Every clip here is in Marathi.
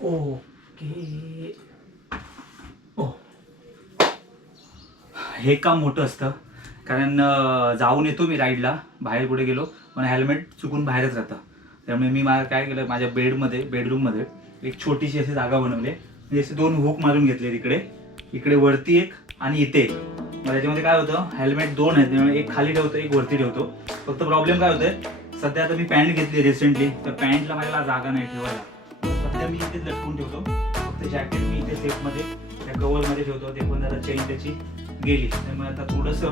ओके. ओ. हे काम मोठं असतं. कारण जाऊन येतो मी राईडला बाहेर कुठे गेलो पण हेल्मेट चुकून बाहेरच राहतं. त्यामुळे मी मला काय केलं माझ्या बेडमध्ये बेडरूममध्ये एक छोटीशी अशी जागा बनवली. म्हणजे असे दोन हुक मारून घेतले तिकडे. इकडे वरती एक आणि इथे एक. मग त्याच्यामध्ये काय होतं हेल्मेट दोन आहेत. त्यामुळे एक खाली ठेवतो एक वरती ठेवतो. फक्त प्रॉब्लेम काय होतोय सध्या आता मी पॅन्ट घेतली रिसेंटली तर पॅन्टला माझ्याला जागा नाही ठेवायला. सध्या मी इथे लटकून ठेवतो. फक्त जॅकेट मी इथे सेफमध्ये त्या कवरमध्ये ठेवतो. ते पण जरा चेन त्याची गेली. त्यामुळे आता थोडंसं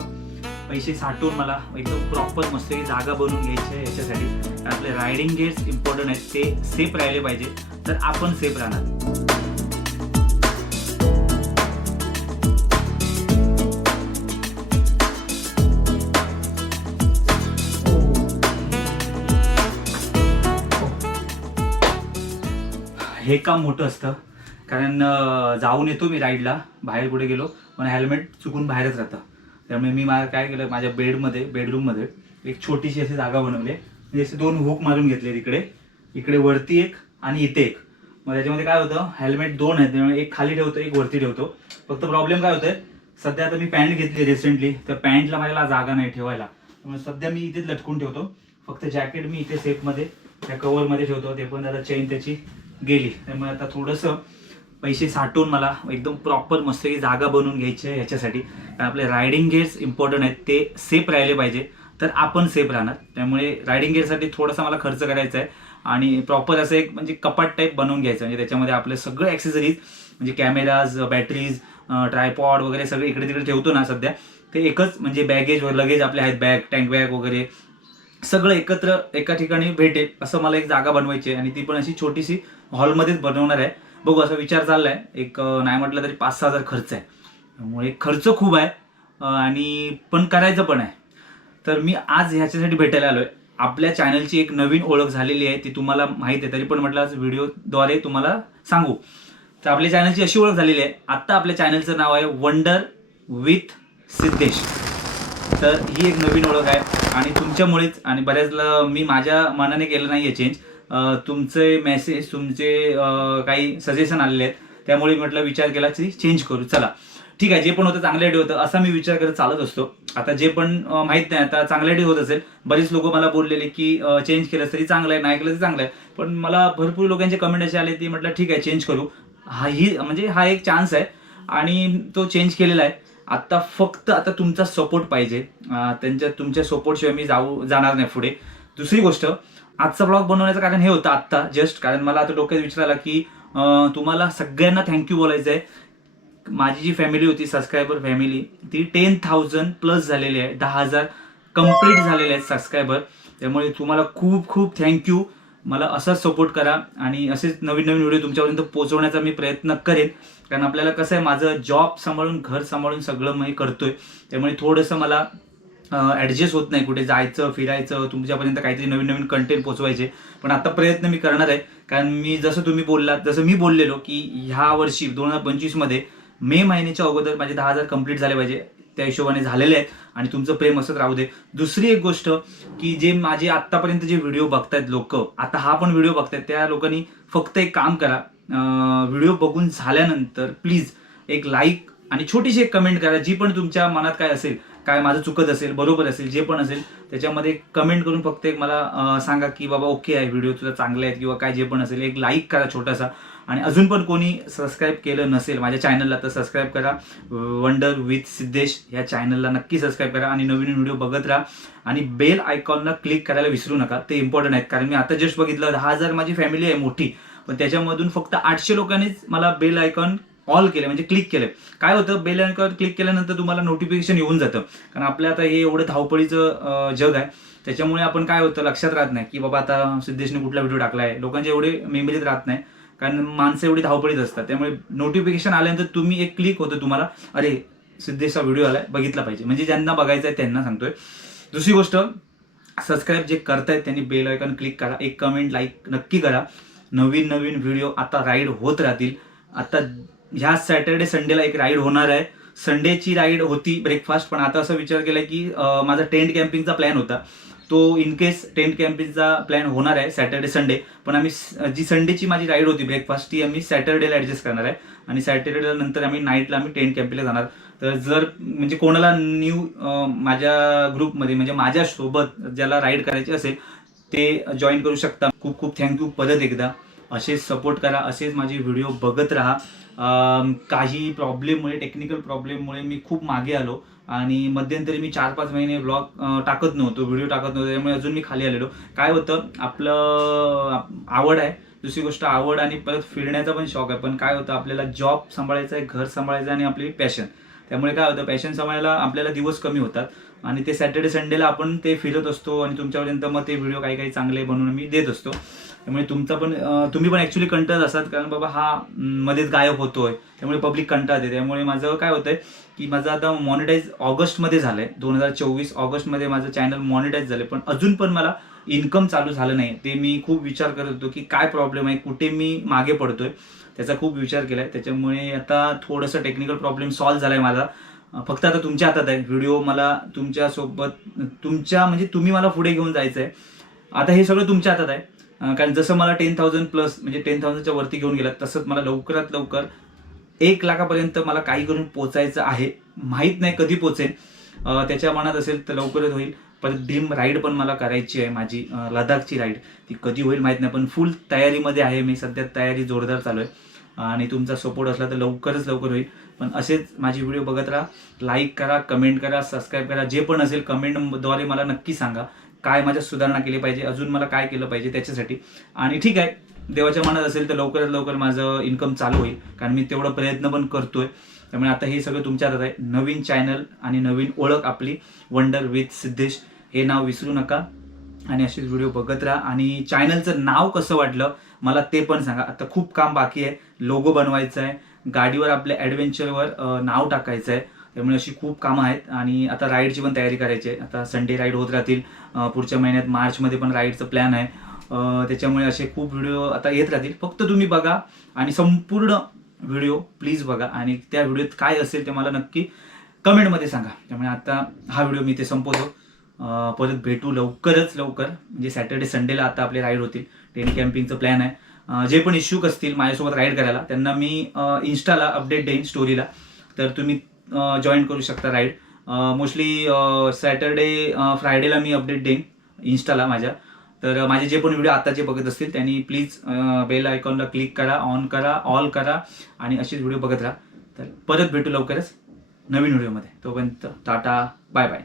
पैसे साठवून मला एकदम प्रॉपर मस्त जागा बनवून घ्यायची आहे याच्यासाठी. आपले रायडिंग गेट्स इम्पॉर्टंट आहेत. ते सेफ राहिले पाहिजे. तर आपण सेफ राहणार. हे काम मोठं असतं. कारण जाऊन येतो मी राईडला बाहेर कुठे गेलो पण हेल्मेट चुकून बाहेरच राहतं. त्यामुळे मी मला काय केलं माझ्या बेडमध्ये बेडरूममध्ये एक छोटीशी अशी जागा बनवली. आहे. म्हणजे असे दोन हुक मारून घेतले इकडे इकडे वरती एक आणि इथे एक. मग त्याच्यामध्ये काय होतं हेल्मेट दोन आहेत. त्यामुळे एक खाली ठेवतो एक वरती ठेवतो. फक्त प्रॉब्लेम काय होतोय सध्या आता मी पॅन्ट घेतली रिसेंटली तर पॅन्टला माझ्याला जागा नाही ठेवायला. त्यामुळे सध्या मी इथेच लटकून ठेवतो. फक्त जॅकेट मी इथे सेफमध्ये त्या कवरमध्ये ठेवतो. ते पण जरा चेन त्याची. गेली. त्यामुळे आता थोडंसं पैसे साठवून मला एकदम प्रॉपर मस्त की जागा बनवून घ्यायची आहे ह्याच्यासाठी कारण आपले रायडिंग गेअर्स इम्पॉर्टंट आहेत. ते सेफ राहिले पाहिजे. तर आपण सेफ राहणार. त्यामुळे रायडिंग गेअरसाठी थोडासा मला खर्च करायचा आहे. आणि प्रॉपर असं एक म्हणजे कपाट टाईप बनवून घ्यायचं म्हणजे त्याच्यामध्ये आपले सगळे ॲक्सेसरीज म्हणजे कॅमेराज बॅटरीज ट्रायपॉड वगैरे सगळे इकडे तिकडे ठेवतो ना सध्या. ते एकच म्हणजे बॅगेज लगेज आपले आहेत. बॅग टँक बॅग वगैरे. सगळं एकत्र एका ठिकाणी भेटेल असं मला एक जागा बनवायची आहे. आणि ती पण अशी छोटीशी हॉलमध्येच बनवणार आहे. बघू असा विचार चाललाय. एक नाही म्हटलं तरी पाच सहा हजार खर्च आहे. त्यामुळे खर्च खूप आहे आणि पण करायचं पण आहे. तर मी आज ह्याच्यासाठी भेटायला आलो आहे आपल्या चॅनलची एक नवीन ओळख झालेली आहे ती तुम्हाला माहिती आहे. तरी पण म्हटलं आज व्हिडिओद्वारे तुम्हाला सांगू. तर आपल्या चॅनलची अशी ओळख झालेली आहे. आत्ता आपल्या चॅनलचं नाव आहे वंडर विथ सिद्धेश तर ही एक नवीन ओळख आहे. आणि तुमच्यामुळेच आणि बऱ्याचला मी माझ्या मनाने केलं नाही आहे चेंज तुमचे मेसेज तुमचे काही सजेशन आलेले आहेत. त्यामुळे म्हटलं विचार केला की चेंज करू. चला. ठीक आहे जे पण होतं चांगल्या आयडिया होतं असा मी विचार करत चालत असतो. आता जे पण माहीत नाही आता चांगल्या आयडिया होत असेल बरेच लोक मला बोललेले की चेंज केलं तरी चांगलं आहे नाही केलं तरी चांगलं आहे. पण मला भरपूर लोकांचे कमेंट असे आले ती म्हटलं ठीक आहे चेंज करू. हा ही म्हणजे हा एक चान्स आहे. आणि तो चेंज केलेला आहे. आत्ता फक्त आता तुमचा सपोर्ट पाहिजे. त्यांच्या तुमच्या सपोर्टशिवाय मी जाऊ जाणार नाही पुढे. दुसरी गोष्ट आजचा ब्लॉग बनवण्याचं कारण हे होतं आत्ता जस्ट कारण मला आता डोक्यात विचारायला की तुम्हाला सगळ्यांना थँक्यू बोलायचं आहे माझी जी फॅमिली होती सबस्क्रायबर फॅमिली ती टेन थाउजंड प्लस झालेली आहे. दहा हजार कंप्लीट झालेले आहेत सबस्क्रायबर त्यामुळे तुम्हाला खूप खूप थँक्यू मला असाच सपोर्ट करा आणि असेच नवीन नवीन व्हिडिओ तुमच्यापर्यंत पोहोचवण्याचा मी प्रयत्न करेन. कारण आपल्याला कसं आहे माझं जॉब सांभाळून घर सांभाळून सगळं मी करतोय. त्यामुळे थोडंसं मला ॲडजस्ट होत नाही कुठे जायचं फिरायचं तुमच्यापर्यंत काहीतरी नवीन नवीन कंटेंट पोचवायचे पण आता प्रयत्न मी करणार आहे. कारण मी जसं तुम्ही बोललात जसं मी बोललेलो की ह्या वर्षी दोन हजार पंचवीसमध्ये मे महिन्याच्या अगोदर माझे दहा हजार कंप्लीट झाले पाहिजे. त्या हिशोबाने झालेले आहेत आणि तुमचं प्रेम असंच राहू दे. दुसरी एक गोष्ट की जे माझे आत्तापर्यंत जे व्हिडिओ बघतायत लोक आता हा पण व्हिडिओ बघतायत त्या लोकांनी फक्त एक काम करा. व्हिडिओ बघून झाल्यानंतर प्लीज एक लाईक आणि छोटीशी एक कमेंट करा जी पण तुमच्या मनात काय असेल काय माझं चुकत असेल बरोबर असेल जे पण असेल त्याच्यामध्ये कमेंट करून फक्त एक मला सांगा की बाबा ओके आहे व्हिडिओ तुझा चांगला आहे किंवा काय जे पण असेल एक लाईक करा छोटासा. आणि अजून पण कोणी सबस्क्राईब केलं नसेल माझ्या चॅनलला तर सबस्क्राईब करा. वंडर विथ सिद्धेश ह्या चॅनलला नक्की सबस्क्राईब करा आणि नवीन व्हिडिओ बघत राहा. आणि बेल आयकॉनला क्लिक करायला विसरू नका ते इम्पॉर्टंट आहेत. कारण मी आता जस्ट बघितलं दहा हजार माझी फॅमिली आहे मोठी. पण त्याच्यामधून फक्त आठशे लोकांनीच मला बेल आयकॉन ऑल केले म्हणजे क्लिक केले. काय होतं? बेल आयकॉन क्लिक केल्यानंतर तुम्हाला नोटिफिकेशन येऊन जातं. कारण आपल्या आता हे एवढं धावपळीचं जग आहे. त्याच्यामुळे आपण काय होतं? लक्षात राहत नाही की बाबा आता सिद्धेशने कुठला व्हिडिओ टाकला आहे लोकांच्या एवढे मेमरीत राहत नाही. कारण माणसं एवढी धावपळीत असतात. त्यामुळे नोटिफिकेशन आल्यानंतर तुम्ही एक क्लिक होतं तुम्हाला अरे सिद्धेशचा व्हिडिओ आलाय बघितला पाहिजे. म्हणजे ज्यांना बघायचं आहे त्यांना सांगतोय. दुसरी गोष्ट सबस्क्राईब जे करतायत त्यांनी बेल आयकॉन क्लिक करा. एक कमेंट लाईक नक्की करा. नवीन नवीन व्हिडिओ आता राईड होत राहतील. आता ह्या सॅटर्डे संडेला एक राईड होणार आहे. संडेची राईड होती ब्रेकफास्ट पण आता असं विचार केला की माझा टेंट कॅम्पिंगचा प्लॅन होता. तो इन केस टेंट कॅम्पिंगचा प्लॅन होणार आहे सॅटर्डे संडे. पण आम्ही स- जी संडेची माझी राईड होती ब्रेकफास्ट ती आम्ही सॅटर्डेला ॲडजस्ट करणार आहे. आणि सॅटर्डेला नंतर आम्ही नाईटला आम्ही टेंट कॅम्पिंगला जाणार. तर जर म्हणजे कोणाला न्यू माझ्या ग्रुपमध्ये म्हणजे माझ्यासोबत ज्याला राईड करायची असेल ते जॉईन करू शकता. खूप खूप थँक्यू परत एकदा. असेच सपोर्ट करा असेच माझे व्हिडिओ बघत राहा. काही प्रॉब्लेममुळे टेक्निकल प्रॉब्लेममुळे मी खूप मागे आलो. आणि मध्यंतरी मी चार पाच महिने ब्लॉग टाकत नव्हतो व्हिडिओ टाकत नव्हतो. त्यामुळे अजून मी खाली आलेलो. काय होतं आपलं आवड आहे. दुसरी गोष्ट आवड आणि परत फिरण्याचा पण शौक आहे. पण काय होतं आपल्याला जॉब सांभाळायचा आहे घर सांभाळायचं आहे आणि आपली पॅशन त्यामुळे काय होतं पॅशन सांभाळायला आपल्याला दिवस कमी होतात. आणि ते सॅटर्डे संडेला आपण ते फिरत असतो आणि तुमच्यापर्यंत मग ते व्हिडिओ काही काही चांगले बनवून मी देत असतो. त्यामुळे तुमचा पण तुम्ही पण ॲक्च्युली कंटाळत असतात कारण बाबा हा मध्येच गायब होतोय. त्यामुळे पब्लिक कंटाळते. त्यामुळे माझं काय होतंय की माझं आता मॉनिटाईज ऑगस्टमध्ये झालंय. दोन हजार चोवीस ऑगस्टमध्ये माझं चॅनल मॉनिटाईज झालं पण अजून पण मला इन्कम चालू झालं नाही ते मी खूप विचार करत होतो की काय प्रॉब्लेम आहे कुठे मी मागे पडतोय त्याचा खूप विचार केलाय. त्याच्यामुळे आता थोडंसं टेक्निकल प्रॉब्लेम सॉल्व्ह झालाय माझा. फक्त आता तुमच्या हातात आहे. व्हिडिओ मला तुमच्यासोबत तुमच्या म्हणजे तुम्ही मला पुढे घेऊन जायचं आहे आता हे सगळं तुमच्या हातात आहे. कारण जसं मला टेन थाउजंड प्लस म्हणजे टेन थाउजंडच्या वरती घेऊन गेलात तसंच मला लवकरात लवकर एक लाखापर्यंत मला काही करून पोचायचं आहे माहीत नाही कधी पोचेल त्याच्या मनात असेल तर लवकरच होईल. पण ड्रीम राईड पण मला करायची आहे माझी लडाखची राईड ती कधी होईल माहीत नाही पण फुल तयारीमध्ये आहे मी. सध्या तयारी जोरदार चालू आहे. आणि तुमचा सपोर्ट असला तर लवकरच लवकर होईल. पण असेच माझी व्हिडिओ बघत राहा लाईक करा कमेंट करा सबस्क्राईब करा. जे पण असेल कमेंटद्वारे मला नक्की सांगा. काय माझ्या सुधारणा केली पाहिजे अजून मला काय केलं पाहिजे त्याच्यासाठी. आणि ठीक आहे देवाच्या मनात असेल तर लवकरात लवकर माझं इन्कम चालू होईल कारण मी तेवढा प्रयत्न पण करतोय. त्यामुळे आता हे सगळं तुमच्या हातात आहे. नवीन चॅनल आणि नवीन ओळख आपली वंडर विथ सिद्धेश हे नाव विसरू नका. आणि असेच व्हिडिओ बघत राहा. आणि चॅनलचं नाव कसं वाटलं मला ते पण सांगा. आता खूप काम बाकी आहे. लोगो बनवायचं आहे. गाडीवर आपल्या ॲडव्हेंचरवर नाव टाकायचं आहे. त्यामुळे अशी खूप कामं आहेत. आणि आता राईडची पण तयारी करायची आहे. आता संडे राईड होत राहतील. पुढच्या महिन्यात मार्चमध्ये पण राईडचं प्लॅन आहे. त्याच्यामुळे असे खूप व्हिडिओ आता येत राहतील. फक्त तुम्ही बघा आणि संपूर्ण व्हिडिओ प्लीज बघा. आणि त्या व्हिडिओत काय असेल ते मला नक्की कमेंटमध्ये सांगा. त्यामुळे आता हा व्हिडिओ मी ते संपवतो. परत भेटू लवकरच लवकर. म्हणजे सॅटर्डे संडेला आता आपले राईड होतील. टेंट कॅम्पिंगचं प्लॅन आहे. जे पण इश्यूक असतील माझ्यासोबत राईड करायला त्यांना मी इन्स्टाला अपडेट देईन स्टोरीला. तर तुम्ही जॉईन करू शकता राईड मोस्टली सॅटर्डे फ्रायडेला मी अपडेट देईन इन्स्टाला माझ्या. तर माझे जे पण व्हिडिओ आता जे बघत असतील त्यांनी प्लीज बेल आयकॉनला क्लिक करा ऑन करा ऑल करा आणि असेच व्हिडिओ बघत राहा. तर परत भेटू लवकरच नवीन व्हिडिओमध्ये तोपर्यंत टाटा बाय बाय